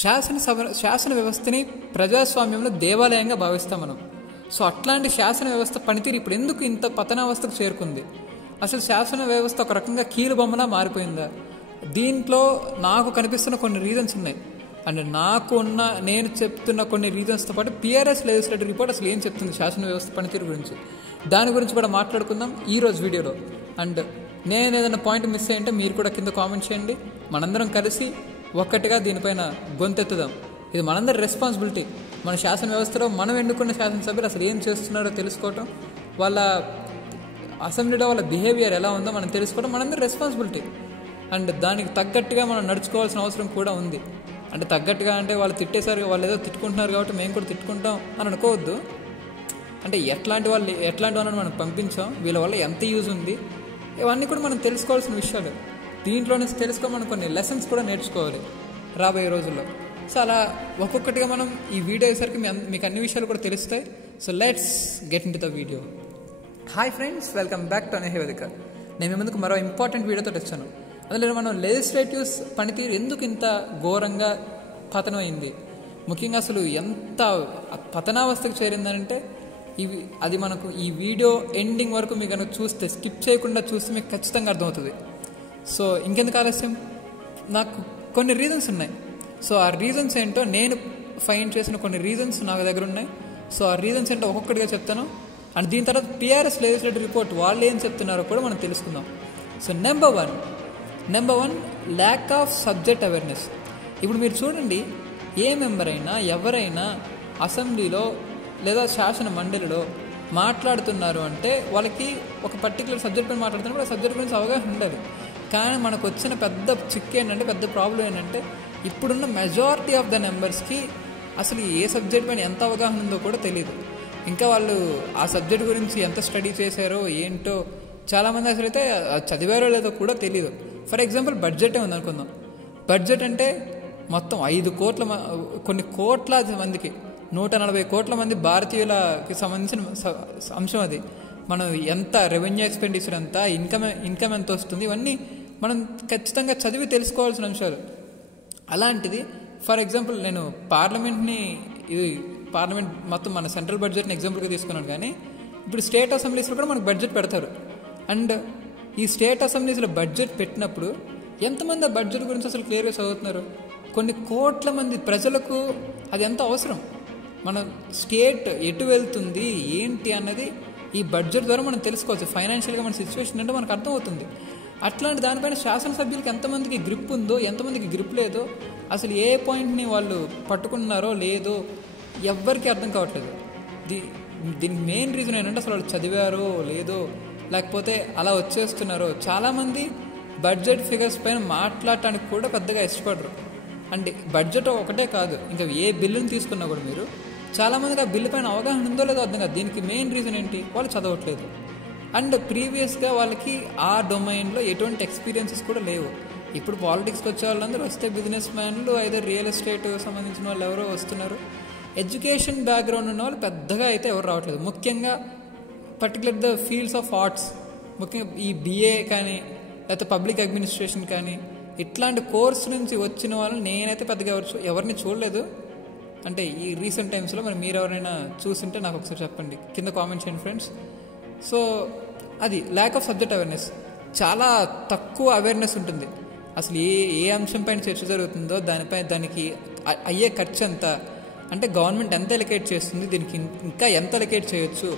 శాసన వ్యవస్థని ప్రజాస్వామ్యంలో దేవాలయంగా భావిస్తాం మనం. సో అట్లాంటి శాసన వ్యవస్థ పనితీరు ఇప్పుడు ఎందుకు ఇంత పతనావస్థకు చేరుకుంది? అసలు శాసన వ్యవస్థ ఒక రకంగా కీలు బొమ్మలా మారిపోయిందా? దీంట్లో నాకు కనిపిస్తున్న కొన్ని రీజన్స్ ఉన్నాయి. అండ్ నేను చెప్తున్న కొన్ని రీజన్స్తో పాటు పిఆర్ఎస్ లెజిస్లేటివ్ రిపోర్ట్ అసలు ఏం చెప్తుంది శాసన వ్యవస్థ పనితీరు గురించి, దాని గురించి కూడా మాట్లాడుకుందాం ఈరోజు వీడియోలో. అండ్ నేను ఏదైనా పాయింట్ మిస్ అయ్యంటే మీరు కూడా కింద కామెంట్ చేయండి. మనందరం కలిసి ఒక్కటిగా దీనిపైన గొంతెత్తుదాం. ఇది మనందరి రెస్పాన్సిబిలిటీ. మన శాసన వ్యవస్థలో మనం ఎన్నుకున్న శాసనసభ్యులు అసలు ఏం చేస్తున్నారో తెలుసుకోవటం, వాళ్ళ అసెంబ్లీలో వాళ్ళ బిహేవియర్ ఎలా ఉందో మనం తెలుసుకోవడం మనందరి రెస్పాన్సిబిలిటీ. అండ్ దానికి తగ్గట్టుగా మనం నడుచుకోవాల్సిన అవసరం కూడా ఉంది. అంటే తగ్గట్టుగా అంటే వాళ్ళు తిట్టేసారు, వాళ్ళు ఏదో తిట్టుకుంటున్నారు కాబట్టి మేము కూడా తిట్టుకుంటాం అని అనుకోవద్దు. అంటే ఎట్లాంటి వాళ్ళని మనం పంపించాం, వీళ్ళ వల్ల ఎంత యూజ్ ఉంది, ఇవన్నీ కూడా మనం తెలుసుకోవాల్సిన విషయాలు. దీంట్లో నుంచి తెలుసుకొని మనం కొన్ని లెసన్స్ కూడా నేర్చుకోవాలి రాబోయే రోజుల్లో. సో అలా ఒక్కొక్కటిగా మనం ఈ వీడియో అయ్యేసరికి మీకు అన్ని విషయాలు కూడా తెలుస్తాయి. So let's get into the video. Hi friends, welcome back to అనేహ వేదిక. నేను మీ ముందుకు మరో ఇంపార్టెంట్ వీడియోతో వచ్చాను. అందులో మనం లెజిస్లేటివ్స్ పనితీరు ఎందుకు ఇంత ఘోరంగా పతనమైంది, ముఖ్యంగా అసలు ఎంత పతనావస్థకు చేరిందనంటే అది మనకు ఈ వీడియో ఎండింగ్ వరకు మీకు కనుక చూస్తే, స్కిప్ చేయకుండా చూస్తే మీకు ఖచ్చితంగా అర్థమవుతుంది. సో ఇంకెందుకు ఆలస్యం, నాకు కొన్ని రీజన్స్ ఉన్నాయి. సో ఆ రీజన్స్ ఏంటో నేను ఫైండ్ చేసిన కొన్ని రీజన్స్ నాకు దగ్గర ఉన్నాయి. సో ఆ రీజన్స్ ఏంటో ఒక్కొక్కటిగా చెప్తాను. అండ్ దీని తర్వాత పిఆర్ఎస్ లెజిస్లేటివ్ రిపోర్ట్ వాళ్ళు ఏం చెప్తున్నారో కూడా మనం తెలుసుకుందాం. So number one lack of subject awareness. ఇప్పుడు మీరు చూడండి, ఏ మెంబర్ అయినా ఎవరైనా అసెంబ్లీలో లేదా శాసన మండలిలో మాట్లాడుతున్నారు అంటే వాళ్ళకి ఒక పర్టికులర్ సబ్జెక్ట్ పైన మాట్లాడుతున్నప్పుడు ఆ సబ్జెక్ట్ గురించి అవగాహన ఉండాలి. కానీ మనకు వచ్చిన పెద్ద చిక్కు ఏంటంటే, పెద్ద ప్రాబ్లం ఏంటంటే, ఇప్పుడున్న మెజారిటీ ఆఫ్ ద మెంబర్స్కి అసలు ఏ సబ్జెక్ట్ పైన ఎంత అవగాహన ఉందో కూడా తెలియదు. ఇంకా వాళ్ళు ఆ సబ్జెక్ట్ గురించి ఎంత స్టడీ చేశారో ఏంటో, చాలామంది అసలు అయితే చదివారో లేదో కూడా తెలియదు. ఫర్ ఎగ్జాంపుల్ బడ్జెటే ఉంది అనుకుందాం. బడ్జెట్ అంటే మొత్తం 5 కోట్ల కొన్ని కోట్లాది మందికి 140 కోట్ల మంది భారతీయులకి సంబంధించిన అంశం అది. మనం ఎంత రెవెన్యూ ఎక్స్పెండిచర్ ఎంత, ఇన్కమ్ ఎంత వస్తుంది, ఇవన్నీ మనం ఖచ్చితంగా చదివి తెలుసుకోవాల్సిన అంశాలు. అలాంటిది ఫర్ ఎగ్జాంపుల్ నేను పార్లమెంట్ మొత్తం మన సెంట్రల్ బడ్జెట్ని ఎగ్జాంపుల్గా తీసుకున్నాను. కానీ ఇప్పుడు స్టేట్ అసెంబ్లీస్లో కూడా మనకు బడ్జెట్ పెడతారు. అండ్ ఈ స్టేట్ అసెంబ్లీస్లో బడ్జెట్ పెట్టినప్పుడు ఎంతమంది ఆ బడ్జెట్ గురించి అసలు క్లియర్గా చదువుతున్నారు? కొన్ని కోట్ల మంది ప్రజలకు అది ఎంత అవసరం. మన స్టేట్ ఎటు వెళ్తుంది ఏంటి అన్నది ఈ బడ్జెట్ ద్వారా మనం తెలుసుకోవచ్చు. ఫైనాన్షియల్గా మన సిచ్యువేషన్ అంటే మనకు అర్థమవుతుంది. అట్లాంటి దానిపైన శాసనసభ్యులకి ఎంతమందికి గ్రిప్ ఉందో, ఎంతమందికి గ్రిప్ లేదో, అసలు ఏ పాయింట్ని వాళ్ళు పట్టుకున్నారో లేదో ఎవ్వరికీ అర్థం కావట్లేదు. దీనికి మెయిన్ రీజన్ ఏంటంటే అసలు వాళ్ళు చదివారో లేదో, లేకపోతే అలా వచ్చేస్తున్నారో. చాలామంది బడ్జెట్ ఫిగర్స్ పైన మాట్లాడటానికి కూడా పెద్దగా ఇష్టపడరు. అంటే బడ్జెట్ ఒకటే కాదు, ఇంకా ఏ బిల్లుని తీసుకున్నా కూడా మీరు చాలామందికి ఆ బిల్లు పైన అవగాహన ఉందో లేదో అర్థం కాదు. దీనికి మెయిన్ రీజన్ ఏంటి? వాళ్ళు చదవట్లేదు. అండ్ ప్రీవియస్గా వాళ్ళకి ఆ డొమైన్లో ఎటువంటి ఎక్స్పీరియన్సెస్ కూడా లేవు. ఇప్పుడు పాలిటిక్స్కి వచ్చే వాళ్ళందరూ వస్తే బిజినెస్ మ్యాన్లు, ఐదర్ రియల్ ఎస్టేట్ సంబంధించిన వాళ్ళు ఎవరో వస్తున్నారు. ఎడ్యుకేషన్ బ్యాక్గ్రౌండ్ ఉన్న వాళ్ళు పెద్దగా అయితే ఎవరు రావట్లేదు. ముఖ్యంగా particular the fields of arts, ముఖ్యంగా ఈ బిఏ కానీ లేకపోతే పబ్లిక్ అడ్మినిస్ట్రేషన్ కానీ ఇట్లాంటి కోర్స్ నుంచి వచ్చిన వాళ్ళని నేనైతే పెద్దగా ఎవరిని చూడలేదు. అంటే ఈ రీసెంట్ టైమ్స్లో మరి మీరు ఎవరైనా చూస్తుంటే నాకు ఒకసారి చెప్పండి, కింద కామెంట్ చేయండి ఫ్రెండ్స్. సో అది ల్యాక్ ఆఫ్ సబ్జెక్ట్ అవేర్నెస్. చాలా తక్కువ అవేర్నెస్ ఉంటుంది. అసలు ఏ అంశం పైన చర్చ జరుగుతుందో దానికి అయ్యే ఖర్చు ఎంత, అంటే గవర్నమెంట్ ఎంత అలొకేట్ చేస్తుంది, దీనికి ఇంకా ఎంత అలొకేట్ చేయొచ్చు,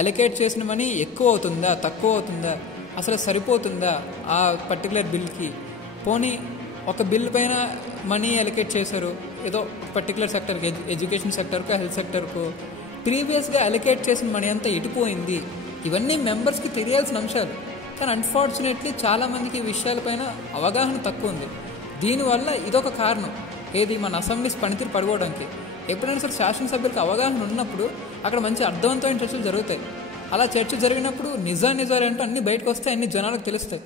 అలొకేట్ చేసిన మనీ ఎక్కువ అవుతుందా తక్కువ అవుతుందా, అసలు సరిపోతుందా ఆ పర్టికులర్ బిల్కి. పోనీ ఒక బిల్ పైన మనీ అలొకేట్ చేశారు ఏదో పర్టికులర్ సెక్టర్కి, ఎడ్యుకేషన్ సెక్టర్కు, హెల్త్ సెక్టర్కు, ప్రీవియస్గా అలొకేట్ చేసిన మనీ అంతా ఎటుపోయింది, ఇవన్నీ మెంబర్స్కి తెలియాల్సిన అంశాలు. కానీ అన్ఫార్చునేట్లీ చాలామందికి ఈ విషయాలపైన అవగాహన తక్కువ ఉంది. దీనివల్ల ఇదొక కారణం, ఏది మన అసెంబ్లీస్ పనితీరు పడిపోవడానికి. ఎప్పుడైనా సరే శాసనసభ్యులకు అవగాహన ఉన్నప్పుడు అక్కడ మంచి అర్థవంతమైన చర్చలు జరుగుతాయి. అలా చర్చ జరిగినప్పుడు నిజాలు ఏంటో అన్నీ బయటకు వస్తాయి, అన్ని జనాలకు తెలుస్తాయి.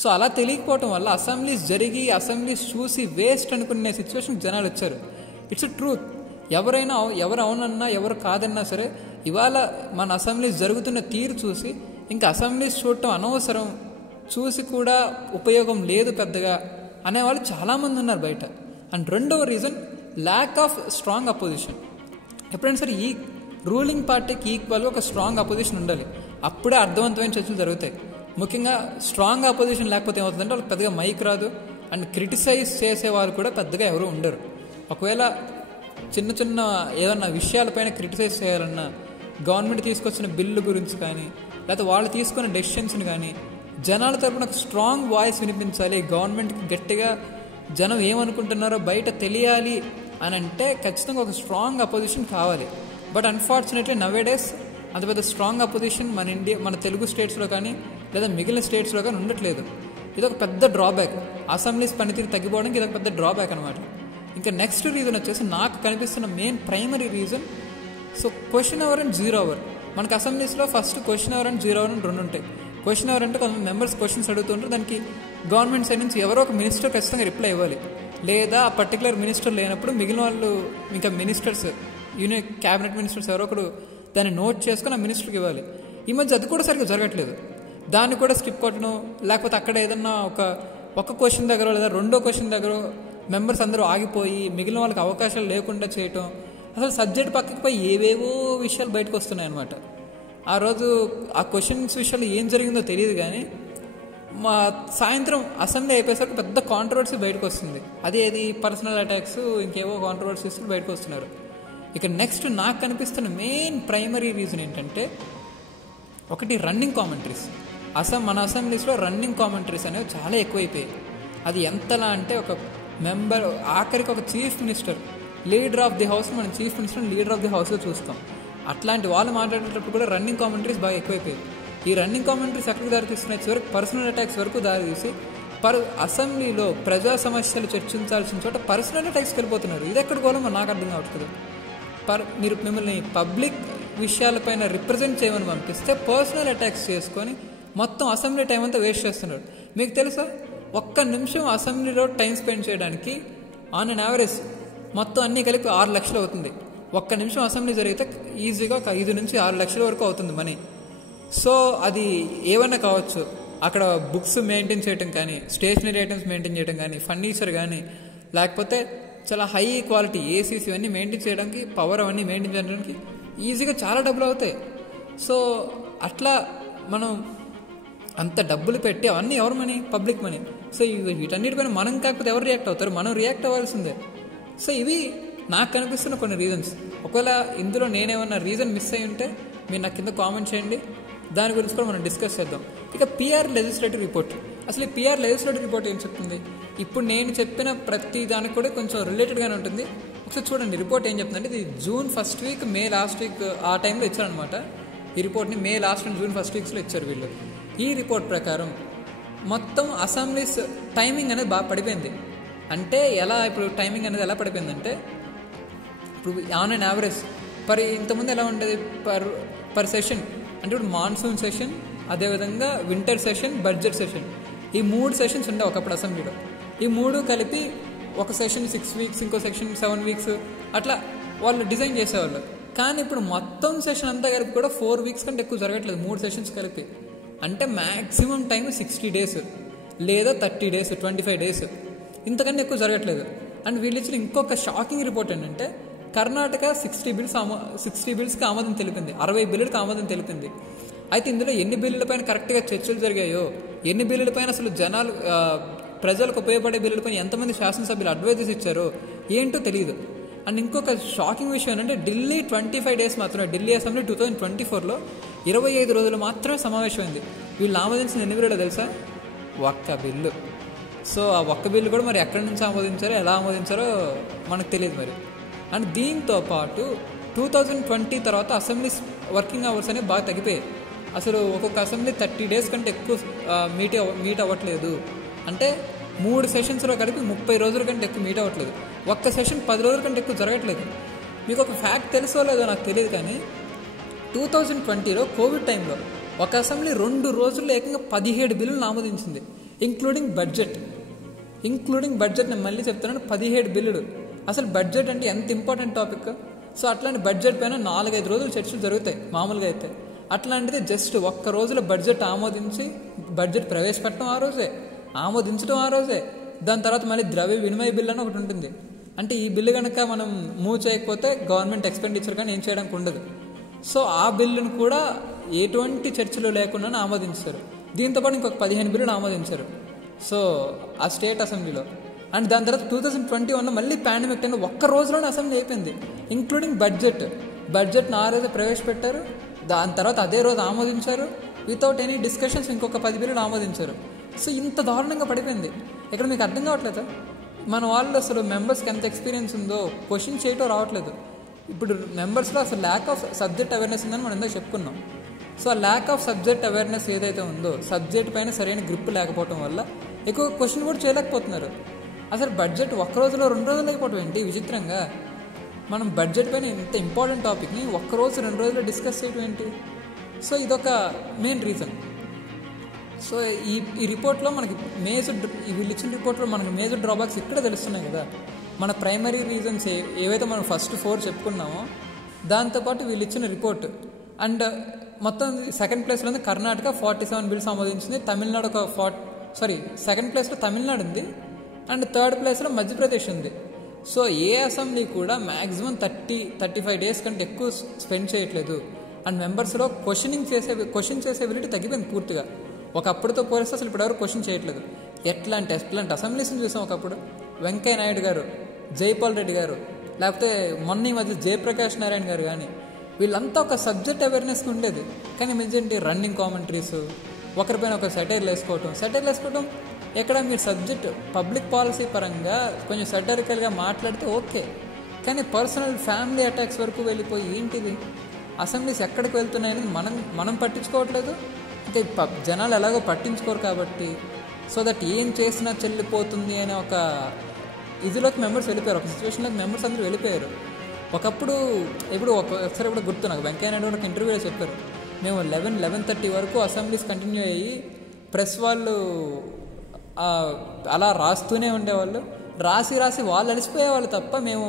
సో అలా తెలియకపోవటం వల్ల అసెంబ్లీస్ చూసి వేస్ట్ అనుకునే సిచ్యువేషన్కి జనాలు వచ్చారు. It's truth. ఎవరు అవునన్నా ఎవరు కాదన్నా సరే ఇవాళ మన అసెంబ్లీస్ జరుగుతున్న తీరు చూసి ఇంకా అసెంబ్లీస్ చూడటం అనవసరం, చూసి కూడా ఉపయోగం లేదు పెద్దగా అనేవాళ్ళు చాలామంది ఉన్నారు బయట. అండ్ రెండవ reason lack of strong opposition. ఎప్పుడైనా సరే ఈ రూలింగ్ పార్టీకి ఈక్వల్గా ఒక స్ట్రాంగ్ అపోజిషన్ ఉండాలి, అప్పుడే అర్థవంతమైన చర్చలు జరుగుతాయి. ముఖ్యంగా స్ట్రాంగ్ అపోజిషన్ లేకపోతే ఏమవుతుందంటే వాళ్ళకి పెద్దగా మైక్ రాదు, అండ్ క్రిటిసైజ్ చేసే వాళ్ళు కూడా పెద్దగా ఎవరు ఉండరు. ఒకవేళ చిన్న చిన్న ఏదన్నా విషయాలపైన క్రిటిసైజ్ చేయాలన్నా, గవర్నమెంట్ తీసుకొచ్చిన బిల్లు గురించి కానీ, లేకపోతే వాళ్ళు తీసుకున్న డెసిషన్స్ని కానీ జనాల తరపున ఒక స్ట్రాంగ్ వాయిస్ వినిపించాలి, గవర్నమెంట్కి గట్టిగా జనం ఏమనుకుంటున్నారో బయట తెలియాలి అని అంటే ఖచ్చితంగా ఒక స్ట్రాంగ్ అపోజిషన్ కావాలి. బట్ అన్ఫార్చునేట్లీ నవేడేస్ అంత పెద్ద స్ట్రాంగ్ అపోజిషన్ మన తెలుగు స్టేట్స్లో కానీ లేదా మిగిలిన స్టేట్స్లో కానీ ఉండట్లేదు. ఇది ఒక పెద్ద డ్రాబ్యాక్. అసెంబ్లీస్ పనితీరు తగ్గిపోవడానికి ఇది ఒక పెద్ద డ్రాబ్యాక్ అనమాట. ఇంకా నెక్స్ట్ రీజన్ వచ్చేసి నాకు కనిపిస్తున్న main primary reason, so question hour and zero hour. మనకు అసెంబ్లీస్లో first question hour and zero hour అని రెండు ఉంటాయి. క్వశ్చన్ అవర్ అంటే కొంతమంది మెంబర్స్ క్వశ్చన్స్ అడుగుతుంటారు, దానికి గవర్నమెంట్ సైడ్ నుంచి ఎవరో ఒక మినిస్టర్ ఖచ్చితంగా రిప్లై ఇవ్వాలి, లేదా ఆ పర్టికులర్ మినిస్టర్ లేనప్పుడు మిగిలిన వాళ్ళు ఇంకా మినిస్టర్స్, యూనియన్ క్యాబినెట్ మినిస్టర్స్ ఎవరో ఒకరు దాన్ని నోట్ చేసుకుని ఆ మినిస్టర్కి ఇవ్వాలి. ఈ మధ్య అది కూడా సరిగ్గా జరగట్లేదు, దాన్ని కూడా స్కిప్ కొట్టడం, లేకపోతే అక్కడ ఏదన్నా ఒక క్వశ్చన్ దగ్గర లేదా రెండో క్వశ్చన్ దగ్గర మెంబర్స్ అందరూ ఆగిపోయి మిగిలిన వాళ్ళకి అవకాశాలు లేకుండా చేయటం, అసలు సబ్జెక్ట్ పక్కకి పోయి ఏవేవో విషయాలు బయటకు వస్తున్నాయి అనమాట. ఆ రోజు ఆ క్వశ్చన్స్ విషయాలు ఏం జరిగిందో తెలియదు, కానీ మా సాయంత్రం అసెంబ్లీ అయిపోయేసరికి పెద్ద కాంట్రవర్సీ బయటకు వస్తుంది. అదేది పర్సనల్ అటాక్స్, ఇంకేవో కాంట్రవర్సీస్ బయటకు వస్తున్నారు. ఇక నెక్స్ట్ నాకు కనిపిస్తున్న మెయిన్ ప్రైమరీ రీజన్ ఏంటంటే, ఒకటి రన్నింగ్ కామెంటరీస్. మన అసెంబ్లీస్లో రన్నింగ్ కామెంటరీస్ అనేవి చాలా ఎక్కువైపోయాయి. అది ఎంతలా అంటే ఒక మెంబర్ ఆఖరికి ఒక chief minister, leader of the house, మనం chief minister leader of the హౌస్లో చూస్తాం. అట్లాంటి వాళ్ళు మాట్లాడేటప్పుడు కూడా రన్నింగ్ కామెంటరీస్ బాగా ఎక్కువైపోయాయి. ఈ రన్నింగ్ కామెంటరీస్ ఎక్కడికి దారితీస్తున్నాయి, చివరికి పర్సనల్ అటాక్స్ వరకు దారితీసి అసెంబ్లీలో ప్రజా సమస్యలు చర్చించాల్సిన చోట పర్సనల్ అటాక్స్కి వెళ్ళిపోతున్నారు. ఇది ఎక్కడ పోవాలో నాకు అర్థం కావట్లేదు. మీరు మిమ్మల్ని పబ్లిక్ విషయాలపైన రిప్రజెంట్ చేయమని పంపిస్తే పర్సనల్ అటాక్స్ చేసుకొని మొత్తం అసెంబ్లీ టైం అంతా వేస్ట్ చేస్తున్నారు. మీకు తెలుసా, ఒక్క నిమిషం అసెంబ్లీలో టైం స్పెండ్ చేయడానికి ఆన్ అన్ యావరేజ్ మొత్తం అన్నీ కలిపి 6 లక్షలు అవుతుంది. ఒక్క నిమిషం అసెంబ్లీ జరిగితే ఈజీగా ఒక 5 నుంచి 6 లక్షల వరకు అవుతుంది మనీ. సో అది ఏమైనా కావచ్చు, అక్కడ బుక్స్ మెయింటైన్ చేయడం కానీ, స్టేషనరీ ఐటమ్స్ మెయింటైన్ చేయడం కానీ, ఫర్నిచర్ కానీ, లేకపోతే చాలా హై క్వాలిటీ ఏసీస్ ఇవన్నీ మెయింటైన్ చేయడానికి, పవర్ అవన్నీ మెయింటైన్ చేయడానికి ఈజీగా చాలా డబ్బులు అవుతాయి. సో అట్లా మనం అంత డబ్బులు పెట్టి అవన్నీ ఎవరి మనీ, పబ్లిక్ మనీ. సో వీటన్నిటిపైన మనం కాకపోతే ఎవరు రియాక్ట్ అవుతారు, మనం రియాక్ట్ అవ్వాల్సిందే. సో ఇవి నాకు కనిపిస్తున్న కొన్ని రీజన్స్. ఒకవేళ ఇందులో నేనేమన్నా రీజన్ మిస్ అయ్యి ఉంటే మీరు నాకు కింద కామెంట్ చేయండి, దాని గురించి కూడా మనం డిస్కస్ చేద్దాం. ఇక పిఆర్ లెజిస్లేటివ్ రిపోర్ట్. అసలు ఈ పిఆర్ లెజిస్లేటివ్ రిపోర్ట్ ఏం చెప్తుంది? ఇప్పుడు నేను చెప్పిన ప్రతి దానికి కూడా కొంచెం రిలేటెడ్గానే ఉంటుంది. ఒకసారి చూడండి రిపోర్ట్ ఏం చెప్తుందంటే, ఇది జూన్ ఫస్ట్ వీక్, మే లాస్ట్ వీక్ ఆ టైంలో ఇచ్చారనమాట. ఈ రిపోర్ట్ని మే లాస్ట్ అండ్ జూన్ ఫస్ట్ వీక్స్లో ఇచ్చారు వీళ్ళు. ఈ రిపోర్ట్ ప్రకారం మొత్తం అసెంబ్లీస్ టైమింగ్ అనేది బాగా పడిపోయింది. అంటే ఇప్పుడు టైమింగ్ అనేది ఎలా పడిపోయిందంటే, ఇప్పుడు ఆన్ అండ్ యావరేజ్ ఇంతకుముందు ఎలా ఉండేది పర్ సెషన్ అంటే, ఇప్పుడు మాన్సూన్ సెషన్, అదేవిధంగా వింటర్ సెషన్, బడ్జెట్ సెషన్, ఈ 3 సెషన్స్ ఉండే ఒకప్పుడు అసెంబ్లీలో. ఈ 3 కలిపి ఒక సెషన్ 6 వీక్స్, ఇంకో సెషన్ 7 వీక్స్, అట్లా వాళ్ళు డిజైన్ చేసేవాళ్ళు. కానీ ఇప్పుడు మొత్తం సెషన్ అంతా కలిపి కూడా 4 వీక్స్ కంటే ఎక్కువ జరగట్లేదు, 3 సెషన్స్ కలిపి. అంటే మ్యాక్సిమం టైం 60 డేస్ లేదా 30 డేస్, 25 డేస్, ఇంతకన్నా ఎక్కువ జరగట్లేదు. అండ్ వీళ్ళు ఇచ్చిన ఇంకొక షాకింగ్ రిపోర్ట్ ఏంటంటే, కర్ణాటక 60 బిల్స్కి ఆమోదం తెలిపింది, 60 బిల్లులకు ఆమోదం తెలిపింది. అయితే ఇందులో ఎన్ని బిల్లులపైన కరెక్ట్గా చర్చలు జరిగాయో, ఎన్ని బిల్లులపైన అసలు ప్రజలకు ఉపయోగపడే బిల్లులపైన ఎంతమంది శాసనసభ్యులు అడ్వైజెస్ ఇచ్చారో ఏంటో తెలియదు. అండ్ ఇంకొక షాకింగ్ విషయం ఏంటంటే, ఢిల్లీ 25 డేస్ మాత్రమే, ఢిల్లీ అసెంబ్లీ 2024లో 25 రోజులు మాత్రమే సమావేశమైంది. వీళ్ళు ఆమోదించిన ఎన్ని బిల్లులో తెలుసా? 1 బిల్లు. సో ఆ 1 బిల్లు కూడా మరి ఎక్కడి నుంచి ఆమోదించారో, ఎలా ఆమోదించారో మనకు తెలియదు మరి. అండ్ దీంతో పాటు 2020 తర్వాత అసెంబ్లీ వర్కింగ్ అవర్స్ అనేవి బాగా తగ్గిపోయాయి. అసలు ఒక్కొక్క అసెంబ్లీ 30 డేస్ కంటే ఎక్కువ మీట్ అవ్వట్లేదు. అంటే 3 సెషన్స్లో కలిపి 30 రోజుల కంటే ఎక్కువ మీట్ అవ్వట్లేదు. ఒక్క సెషన్ 10 రోజుల కంటే ఎక్కువ జరగట్లేదు. మీకు ఒక ఫ్యాక్ట్ తెలుసో లేదో నాకు తెలియదు, కానీ 2020లో కోవిడ్ టైంలో ఒక అసెంబ్లీ 2 రోజుల్లో ఏకంగా 17 బిల్లులు ఆమోదించింది, ఇంక్లూడింగ్ బడ్జెట్. నేను మళ్ళీ చెప్తున్నాను, 17 బిల్లులు. అసలు బడ్జెట్ అంటే ఎంత ఇంపార్టెంట్ టాపిక్. సో అట్లాంటి బడ్జెట్ పైన 4-5 రోజులు చర్చలు జరుగుతాయి మామూలుగా అయితే. అట్లాంటిది జస్ట్ 1 రోజులో బడ్జెట్ ఆమోదించి, బడ్జెట్ ప్రవేశపెట్టడం ఆ రోజే, ఆమోదించడం ఆ రోజే, దాని తర్వాత మళ్ళీ ద్రవ్య వినిమయ బిల్లు అని ఒకటి ఉంటుంది, అంటే ఈ బిల్లు కనుక మనం మూవ్ చేయకపోతే గవర్నమెంట్ ఎక్స్పెండిచర్ కానీ ఏం చేయడానికి ఉండదు. సో ఆ బిల్లును కూడా ఎటువంటి చర్చలు లేకుండా ఆమోదించారు. దీంతోపాటు ఇంకొక 15 బిల్లులు ఆమోదించారు సో ఆ స్టేట్ అసెంబ్లీలో. అండ్ దాని తర్వాత 2021 మళ్ళీ పాండమిక్ టైంలో ఒక్క రోజులోనే అసెంబ్లీ అయిపోయింది, ఇంక్లూడింగ్ బడ్జెట్ను ఆ రోజు ప్రవేశపెట్టారు. దాని తర్వాత అదే రోజు ఆమోదించారు, వితౌట్ ఎనీ డిస్కషన్స్ ఇంకొక 10 బిల్లులు ఆమోదించారు. సో ఇంత దారుణంగా పడిపోయింది. ఇక్కడ మీకు అర్థం కావట్లేదు మన వాళ్ళు అసలు మెంబర్స్కి ఎంత ఎక్స్పీరియన్స్ ఉందో క్వశ్చన్ చేయటం రావట్లేదు. ఇప్పుడు మెంబర్స్లో అసలు ల్యాక్ ఆఫ్ సబ్జెక్ట్ అవేర్నెస్ ఉందని మనం ఎంతో చెప్పుకున్నాం. సో ఆ ల్యాక్ ఆఫ్ సబ్జెక్ట్ అవేర్నెస్ ఏదైతే ఉందో, సబ్జెక్ట్ పైన సరైన గ్రిప్ లేకపోవడం వల్ల ఎక్కువ క్వశ్చన్ కూడా చేయలేకపోతున్నారు. అసలు బడ్జెట్ ఒక్క రోజులో 2 రోజులు అయిపోవటం ఏంటి విచిత్రంగా. మనం బడ్జెట్ పైన ఇంత ఇంపార్టెంట్ టాపిక్ని ఒక్కరోజు 2 రోజుల్లో డిస్కస్ చేయడం ఏంటి. సో ఇదొక మెయిన్ రీజన్. సో ఈ రిపోర్ట్లో మనకి వీళ్ళు ఇచ్చిన రిపోర్ట్లో మనకి మేజర్ డ్రాబ్యాక్స్ ఇక్కడే తెలుస్తున్నాయి కదా. మన ప్రైమరీ రీజన్స్ ఏవైతే మనం ఫస్ట్ 4 చెప్పుకున్నామో దాంతోపాటు వీళ్ళు ఇచ్చిన రిపోర్ట్. అండ్ మొత్తం సెకండ్ ప్లేస్లో ఉంది కర్ణాటక, 47 బిల్స్ ఆమోదించింది. తమిళనాడు సెకండ్ ప్లేస్లో తమిళనాడు ఉంది. అండ్ థర్డ్ ప్లేస్లో మధ్యప్రదేశ్ ఉంది. సో ఏ అసెంబ్లీ కూడా మ్యాక్సిమం 30-35 డేస్ కంటే ఎక్కువ స్పెండ్ చేయట్లేదు. అండ్ మెంబర్స్లో క్వశ్చన్ చేసే ఎబిలిటీ తగ్గిపోయింది పూర్తిగా. ఒకప్పుడుతో పోలిస్తే అసలు ఇప్పటివరకు క్వశ్చన్ చేయట్లేదు. ఎట్లాంటి అసెంబ్లీస్ని చూసాం ఒకప్పుడు. వెంకయ్య నాయుడు గారు, జైపాల్ రెడ్డి గారు, లేకపోతే మొన్న ఈ మధ్య జయప్రకాష్ నారాయణ గారు కానీ వీళ్ళంతా ఒక సబ్జెక్ట్ అవేర్నెస్కి ఉండేది. కానీ మెజారిటీ రన్నింగ్ కామెంటరీస్, ఒకరిపైన ఒక సెటైర్లు వేసుకోవటం ఎక్కడ మీరు సబ్జెక్ట్ పబ్లిక్ పాలసీ పరంగా కొంచెం సెటరికల్గా మాట్లాడితే ఓకే, కానీ పర్సనల్ ఫ్యామిలీ అటాక్స్ వరకు వెళ్ళిపోయి ఏంటిది అసెంబ్లీస్ ఎక్కడికి వెళ్తున్నాయని మనం పట్టించుకోవట్లేదు. అంటే జనాలు ఎలాగో పట్టించుకోరు కాబట్టి సో దట్ ఏం చేసినా చెల్లిపోతుంది అనే ఒక ఇదిలోకి మెంబర్స్ వెళ్ళిపోయారు, ఒక సిచ్యువేషన్లోకి మెంబర్స్ అందరూ వెళ్ళిపోయారు. ఒకప్పుడు ఒకసారి గుర్తు నాకు వెంకయ్య నాయుడు ఒక ఇంటర్వ్యూలో చెప్పారు, మేము 11:30 వరకు అసెంబ్లీస్ కంటిన్యూ అయ్యి ప్రెస్ వాళ్ళు అలా రాస్తూనే ఉండేవాళ్ళు, రాసి వాళ్ళు అలసిపోయేవాళ్ళు తప్ప మేము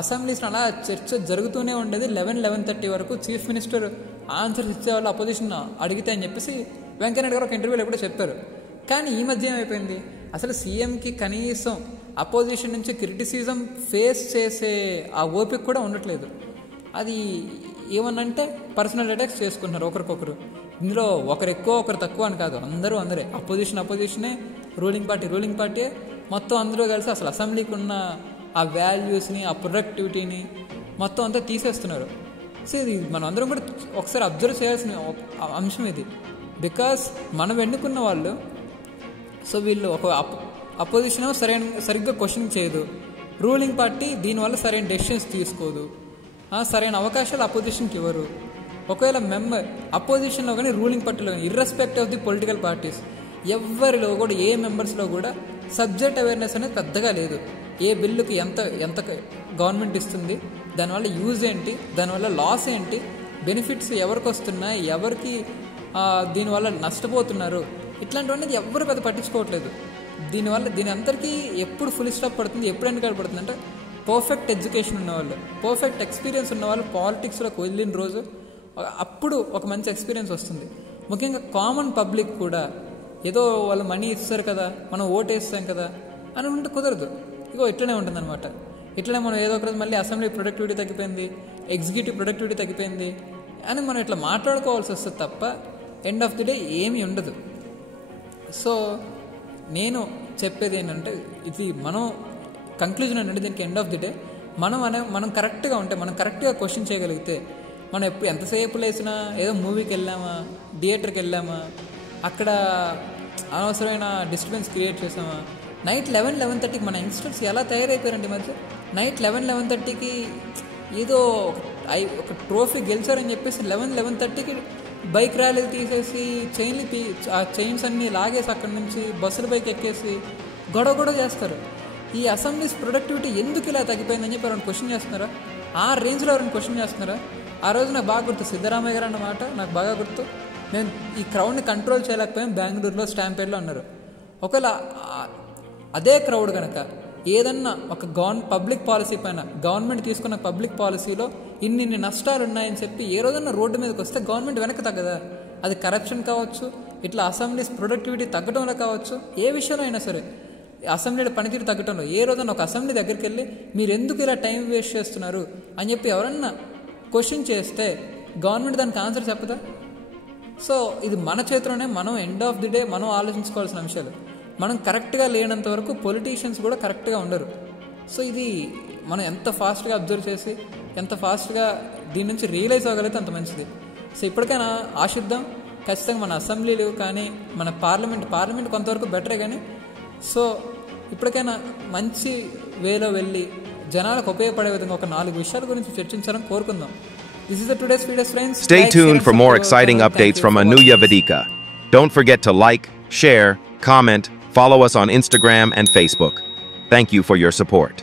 అసెంబ్లీస్లో అలా చర్చ జరుగుతూనే ఉండేది. 11:30 వరకు చీఫ్ మినిస్టర్ ఆన్సర్స్ ఇచ్చేవాళ్ళు అపోజిషన్ అడిగితే అని చెప్పేసి వెంకయ్యనాయుడు గారు ఒక ఇంటర్వ్యూలో ఎప్పుడో చెప్పారు. కానీ ఈ మధ్య ఏమైపోయింది, అసలు సీఎంకి కనీసం అపోజిషన్ నుంచి క్రిటిసిజం ఫేస్ చేసే ఆ ఓపిక కూడా ఉండట్లేదు. అది ఏమన్నంటే పర్సనల్ అటాక్స్ చేసుకుంటున్నారు ఒకరికొకరు. ఇందులో ఒకరు ఎక్కువ ఒకరు తక్కువ అని కాదు, అందరే అపోజిషనే, రూలింగ్ పార్టీ మొత్తం అందరూ కలిసి అసలు అసెంబ్లీకి ఉన్న ఆ వాల్యూస్ని, ఆ ప్రొడక్టివిటీని మొత్తం అంతా తీసేస్తున్నారు. సో ఇది మనం అందరం కూడా ఒకసారి అబ్జర్వ్ చేయాల్సిన అంశం ఇది. బికాస్ మనం ఎన్నుకున్న వాళ్ళు, సో వీళ్ళు ఒక అపోజిషన్ సరిగ్గా క్వశ్చన్ చేయదు, రూలింగ్ పార్టీ దీనివల్ల సరైన డెసిషన్స్ తీసుకోదు, సరైన అవకాశాలు అపోజిషన్కి ఇవ్వరు. ఒకవేళ అపోజిషన్లో కానీ రూలింగ్ పార్టీలో కానీ ఇర్రెస్పెక్ట్ ఆఫ్ ది పొలిటికల్ పార్టీస్ ఎవరిలో కూడా ఏ మెంబర్స్లో కూడా సబ్జెక్ట్ అవేర్నెస్ అనేది పెద్దగా లేదు. ఏ బిల్లుకి ఎంత గవర్నమెంట్ ఇస్తుంది, దానివల్ల యూజ్ ఏంటి, దానివల్ల లాస్ ఏంటి, బెనిఫిట్స్ ఎవరికి వస్తున్నాయి, ఎవరికి దీనివల్ల నష్టపోతున్నారు, ఇట్లాంటివన్నీ ఎవరు పెద్ద పట్టించుకోవట్లేదు. దీని అందరికీ ఎప్పుడు ఫుల్ స్టాప్ పడుతుంది, ఎప్పుడు ఎన్నికలు పడుతుంది అంటే పర్ఫెక్ట్ ఎడ్యుకేషన్ ఉన్నవాళ్ళు, పర్ఫెక్ట్ ఎక్స్పీరియన్స్ ఉన్నవాళ్ళు పాలిటిక్స్లోకి వెళ్ళిన రోజు అప్పుడు ఒక మంచి ఎక్స్పీరియన్స్ వస్తుంది. ముఖ్యంగా కామన్ పబ్లిక్ కూడా ఏదో వాళ్ళు మనీ ఇస్తారు కదా, మనం ఓటేస్తాం కదా అని ఉంటే కుదరదు. ఇట్లనే ఉంటుందన్నమాట. ఇట్లనే మనం ఏదో ఒక రోజు మళ్ళీ అసెంబ్లీ ప్రొడక్టివిటీ తగ్గిపోయింది, ఎగ్జిక్యూటివ్ ప్రొడక్టివిటీ తగ్గిపోయింది అని మనం ఇట్లా మాట్లాడుకోవాల్సి వస్తుంది తప్ప ఎండ్ ఆఫ్ ది డే ఏమీ ఉండదు. సో నేను చెప్పేది ఏంటంటే ఇది మనం కంక్లూజన్ ఏంటంటే దీనికి ఎండ్ ఆఫ్ ది డే మనం కరెక్ట్గా ఉంటే, మనం కరెక్ట్గా క్వశ్చన్ చేయగలిగితే, మనం ఎంతసేపు లేచినా ఏదో మూవీకి వెళ్ళామా, థియేటర్కి వెళ్ళామా, అక్కడ అనవసరమైన డిస్టర్బెన్స్ క్రియేట్ చేసామా, నైట్ 11-11:30కి మన యంగ్స్టర్స్ ఎలా తయారైపోయారండి మధ్య. నైట్ 11-11:30కి ఏదో ఒక ట్రోఫీ గెలిచారని చెప్పేసి 11-11:30కి బైక్ ర్యాలీలు తీసేసి ఆ చైన్స్ అన్నీ లాగేసి అక్కడి నుంచి బస్సుల బైక్ ఎక్కేసి గొడవ చేస్తారు. ఈ అసెంబ్లీస్ ప్రొడక్టివిటీ ఎందుకు ఇలా తగ్గిపోయిందని చెప్పి ఎవరైనా క్వశ్చన్ చేస్తున్నారా? ఆ రేంజ్లో ఎవరైనా క్వశ్చన్ చేస్తున్నారా? ఆ రోజు నాకు బాగా గుర్తు, సిద్ధరామయ్య గారు అన్నమాట నాకు బాగా గుర్తు. మేము ఈ క్రౌడ్ని కంట్రోల్ చేయలేకపోయాం బెంగళూరులో స్టాంపేడ్లో అన్నారు. ఒకవేళ అదే క్రౌడ్ కనుక ఏదన్నా ఒక పబ్లిక్ పాలసీ పైన గవర్నమెంట్ తీసుకున్న పబ్లిక్ పాలసీలో ఇన్ని నష్టాలు ఉన్నాయని చెప్పి ఏ రోజన్నా రోడ్డు మీదకి వస్తే గవర్నమెంట్ వెనక్కి తగ్గదా? అది కరప్షన్ కావచ్చు, ఇట్లా అసెంబ్లీస్ ప్రొడక్టివిటీ తగ్గడంలో కావచ్చు, ఏ విషయంలో అయినా సరే అసెంబ్లీలో పనితీరు తగ్గటంలో ఏ రోజున ఒక అసెంబ్లీ దగ్గరికి వెళ్ళి మీరు ఎందుకు ఇలా టైం వేస్ట్ చేస్తున్నారు అని చెప్పి ఎవరన్నా క్వశ్చన్ చేస్తే గవర్నమెంట్ దానికి ఆన్సర్ చెప్పదా? సో ఇది మన చేతిలోనే, మనం ఎండ్ ఆఫ్ ది డే మనం ఆలోచించుకోవాల్సిన అంశాలు. మనం కరెక్ట్గా లేనంత వరకు పొలిటీషియన్స్ కూడా కరెక్ట్గా ఉండరు. సో ఇది మనం ఎంత ఫాస్ట్గా అబ్జర్వ్ చేసి ఎంత ఫాస్ట్గా దీని నుంచి రియలైజ్ అవ్వగలిగితే అంత మంచిది. సో ఇప్పటికైనా ఆశిద్దాం, ఖచ్చితంగా మన అసెంబ్లీలు కానీ మన పార్లమెంట్ కొంతవరకు బెటరే కానీ, సో ఇప్పటికైనా మంచి వేలో వెళ్ళి జనాలకు ఉపయోగపడే విధంగా ఒక 4 విషయాల గురించి చర్చించాలని కోరుకుందాం. This is the today's video, friends. Stay tuned for more exciting updates from Anuya Vedika. Don't forget to like, share, comment, follow us on Instagram and Facebook. Thank you for your support.